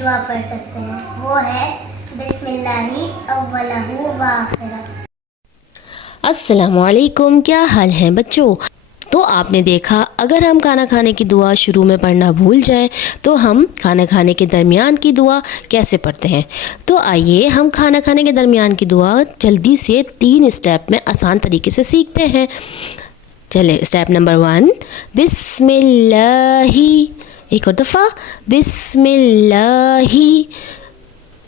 دعا پڑھ سکتے ہیں، وہ ہے بسم اللہ اولہ و آخرہ۔ السلام علیکم، کیا حال ہے بچوں؟ تو آپ نے دیکھا اگر ہم کھانا کھانے کی دعا شروع میں پڑھنا بھول جائیں تو ہم کھانا کھانے کے درمیان کی دعا کیسے پڑھتے ہیں؟ تو آئیے ہم کھانا کھانے کے درمیان کی دعا جلدی سے 3 اسٹیپ میں آسان طریقے سے سیکھتے ہیں۔ چلے اسٹیپ نمبر 1، بسم اللہ، ایک اور دفعہ بسم اللہ،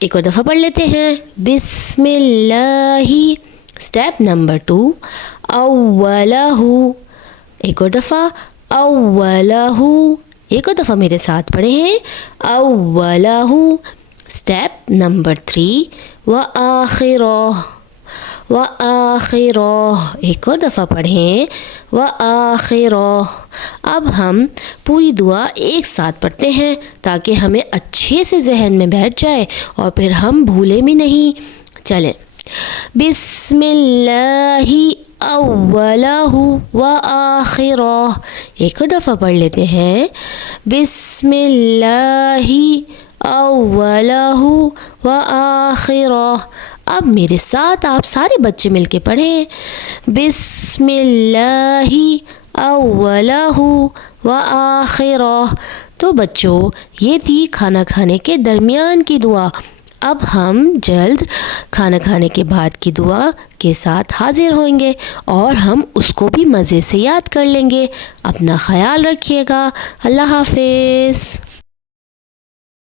ایک اور دفعہ پڑھ لیتے ہیں بسم اللہ۔ اسٹیپ نمبر 2، اولہ، ایک اور دفعہ اولہ، ایک اور دفعہ میرے ساتھ پڑھے ہیں اولہ۔ اسٹیپ نمبر 3، وآخرہ، وآخرہ، ایک اور دفعہ پڑھیں وآخرہ۔ اب ہم پوری دعا ایک ساتھ پڑھتے ہیں تاکہ ہمیں اچھے سے ذہن میں بیٹھ جائے اور پھر ہم بھولیں بھی نہیں۔ چلیں، بسم اللہ اولہ وآخرہ، ایک اور دفعہ پڑھ لیتے ہیں بسم اللہ اولہ وآخرہ۔ اب میرے ساتھ آپ سارے بچے مل کے پڑھیں بسم اللہ اولہ وآخرہ۔ تو بچوں، یہ تھی کھانا کھانے کے درمیان کی دعا۔ اب ہم جلد کھانا کھانے کے بعد کی دعا کے ساتھ حاضر ہوئیں گے اور ہم اس کو بھی مزے سے یاد کر لیں گے۔ اپنا خیال رکھیے گا۔ اللہ حافظ۔